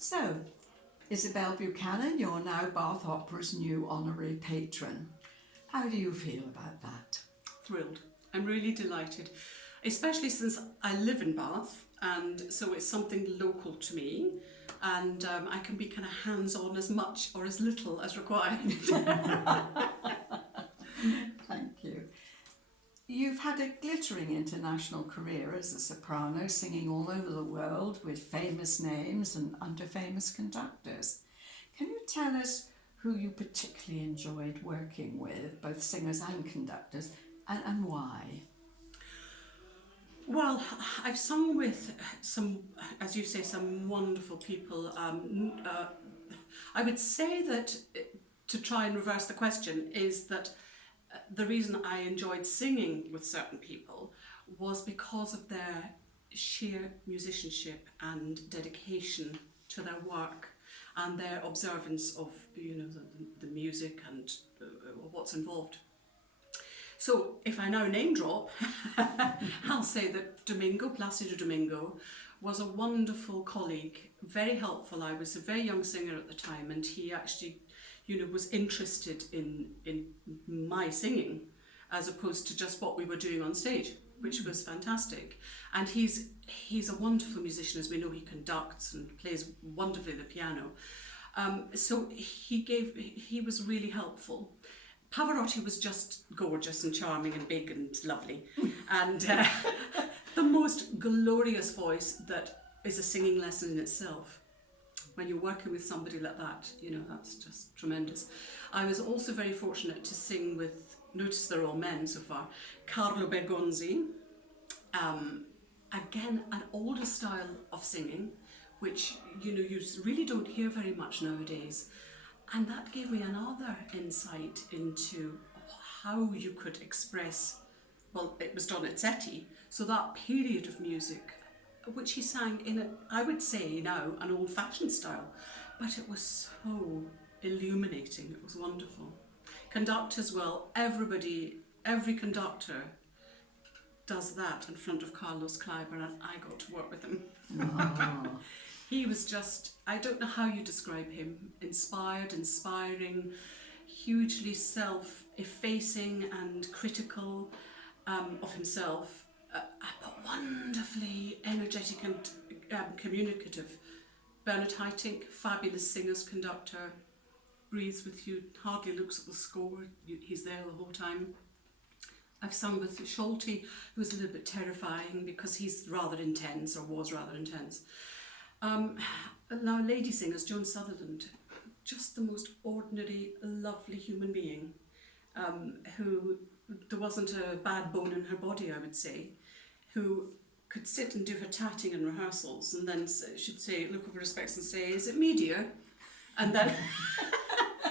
So, Isobel Buchanan, you're now Bath Opera's new Honorary Patron. How do you feel about that? Thrilled. I'm really delighted, especially since I live in Bath, and so it's something local to me, and I can be kind of hands-on as much or as little as required. Thank you. You've had a glittering international career as a soprano, singing all over the world with famous names and under famous conductors. Can you tell us who you particularly enjoyed working with, both singers and conductors, and why? Well, I've sung with some, as you say, some wonderful people. I would say that, to try and reverse the question, is that the reason I enjoyed singing with certain people was because of their sheer musicianship and dedication to their work and their observance of, the music and what's involved. So if I now name drop, I'll say that Placido Domingo, was a wonderful colleague, very helpful. I was a very young singer at the time, and he actually, was interested in my singing as opposed to just what we were doing on stage, which was fantastic. And he's a wonderful musician, as we know. He conducts and plays wonderfully the piano. So he was really helpful. Pavarotti was just gorgeous and charming and big and lovely, and the most glorious voice that is a singing lesson in itself. When you're working with somebody like that, that's just tremendous. I was also very fortunate to sing with, notice they're all men so far, Carlo Bergonzi. Again, an older style of singing, which you really don't hear very much nowadays. And that gave me another insight into how you could express, well, it was Donizetti, so that period of music, which he sang in, I would say now, an old-fashioned style, but it was so illuminating, it was wonderful. Conductors, well, every conductor does that in front of Carlos Kleiber, and I got to work with him. Oh. He was just, I don't know how you describe him, inspiring, hugely self-effacing and critical of himself, but wonderfully energetic and communicative. Bernard Haitink, fabulous singers, conductor, breathes with you, hardly looks at the score, he's there the whole time. I've sung with Schulte, who's a little bit terrifying because he's rather intense, or was rather intense. Now, lady singers, Joan Sutherland, just the most ordinary, lovely human being, who, there wasn't a bad bone in her body, I would say, who could sit and do her tatting in rehearsals, and then she'd say, look over her specs and say, is it me, dear? And then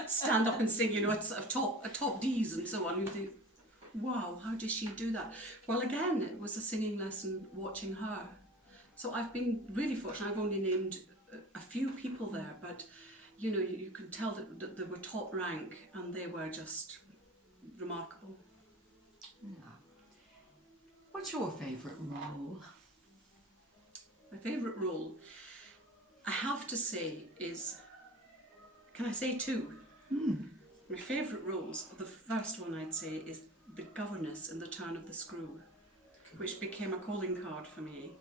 stand up and sing, it's a top D's and so on. You think, wow, how does she do that? Well, again, it was a singing lesson watching her. So I've been really fortunate. I've only named a few people there, but you can tell that they were top rank, and they were just remarkable. Yeah. What's your favourite role? My favourite role, I have to say, is, can I say two? My favourite roles, the first one I'd say is the governess in The Turn of the Screw, which became a calling card for me.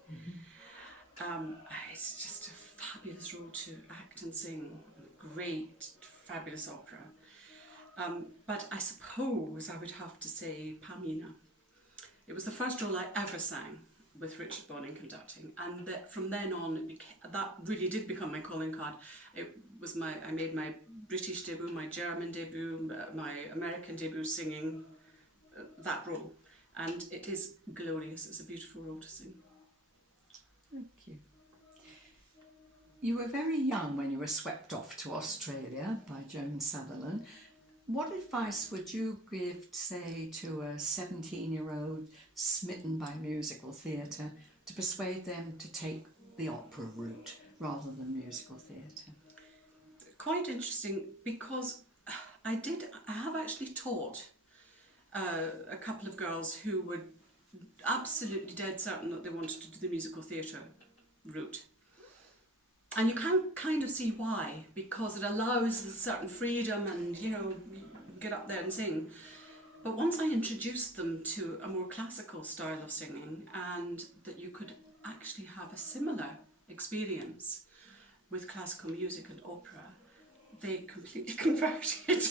It's just a fabulous role to act and sing, great, fabulous opera. But I suppose I would have to say Pamina. It was the first role I ever sang with Richard Bonning conducting, and from then on, that really did become my calling card. It was I made my British debut, my German debut, my American debut singing that role, and it is glorious. It's a beautiful role to sing. Thank you. You were very young when you were swept off to Australia by Joan Sutherland. What advice would you give, say, to a 17-year-old smitten by musical theatre to persuade them to take the opera route rather than musical theatre? Quite interesting, because I have actually taught a couple of girls who were absolutely dead certain that they wanted to do the musical theatre route. And you can kind of see why, because it allows a certain freedom and, you know, get up there and sing. But once I introduced them to a more classical style of singing, and that you could actually have a similar experience with classical music and opera, they completely converted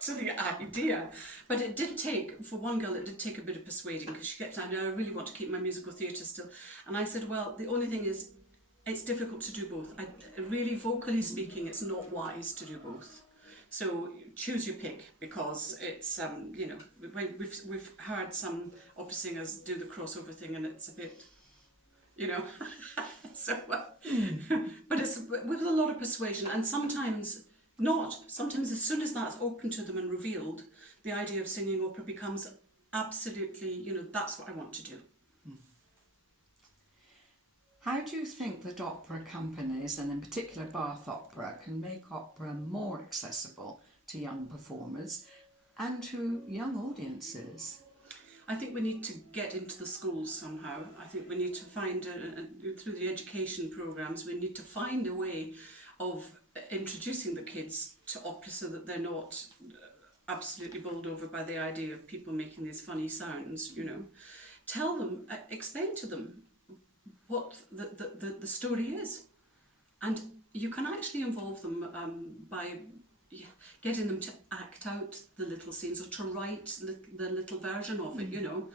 to the idea. But it did take, for one girl, it did take a bit of persuading, because she kept saying, I really want to keep my musical theatre still. And I said, well, the only thing is, it's difficult to do both. Really, vocally speaking, it's not wise to do both. So choose your pick, because it's, you know, we've heard some opera singers do the crossover thing, and it's a bit, you know, so, but it's with a lot of persuasion, and sometimes not. Sometimes as soon as that's open to them and revealed, the idea of singing opera becomes absolutely, you know, that's what I want to do. How do you think that opera companies, and in particular Bath Opera, can make opera more accessible to young performers and to young audiences? I think we need to get into the schools somehow. I think we need to find, through the education programmes, we need to find a way of introducing the kids to opera so that they're not absolutely bowled over by the idea of people making these funny sounds, you know. Tell them, explain to them what the story is. And you can actually involve them by getting them to act out the little scenes, or to write the little version of it, you know.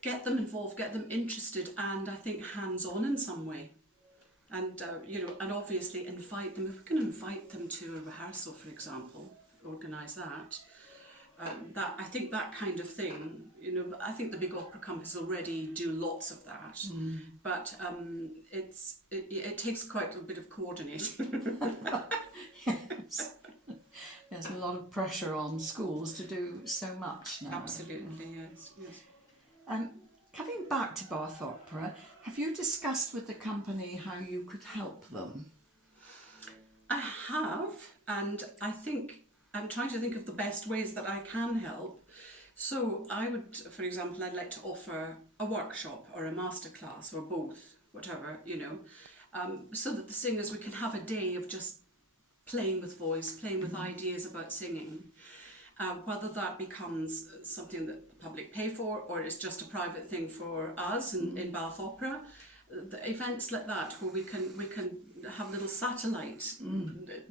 Get them involved, get them interested, and I think hands-on in some way. And, you know, and obviously invite them. If we can invite them to a rehearsal, for example, organise that, I think that kind of thing, you know, I think the big opera companies already do lots of that, but it takes quite a bit of coordinating. Yes. There's a lot of pressure on schools to do so much now. Absolutely, yes. Coming back to Bath Opera, have you discussed with the company how you could help them? I have, and I think I'm trying to think of the best ways that I can help. So I would, for example, I'd like to offer a workshop or a masterclass or both, whatever, you know, so that the singers, we can have a day of just playing with voice, playing with ideas about singing. Whether that becomes something that the public pay for, or it's just a private thing for us in Bath Opera, the events like that where we can have little satellite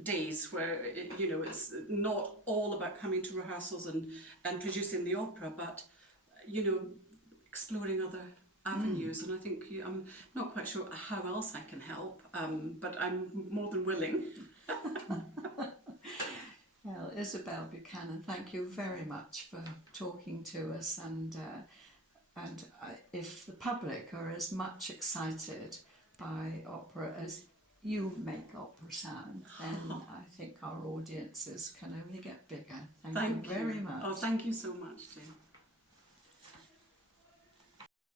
days where you know, it's not all about coming to rehearsals and producing the opera, but you know, exploring other avenues. And I think I'm not quite sure how else I can help, but I'm more than willing. Well, Isobel Buchanan, thank you very much for talking to us, and if the public are as much excited by opera as you make opera sound, then I think our audiences can only get bigger. Thank you very much. Oh, thank you so much, Jane.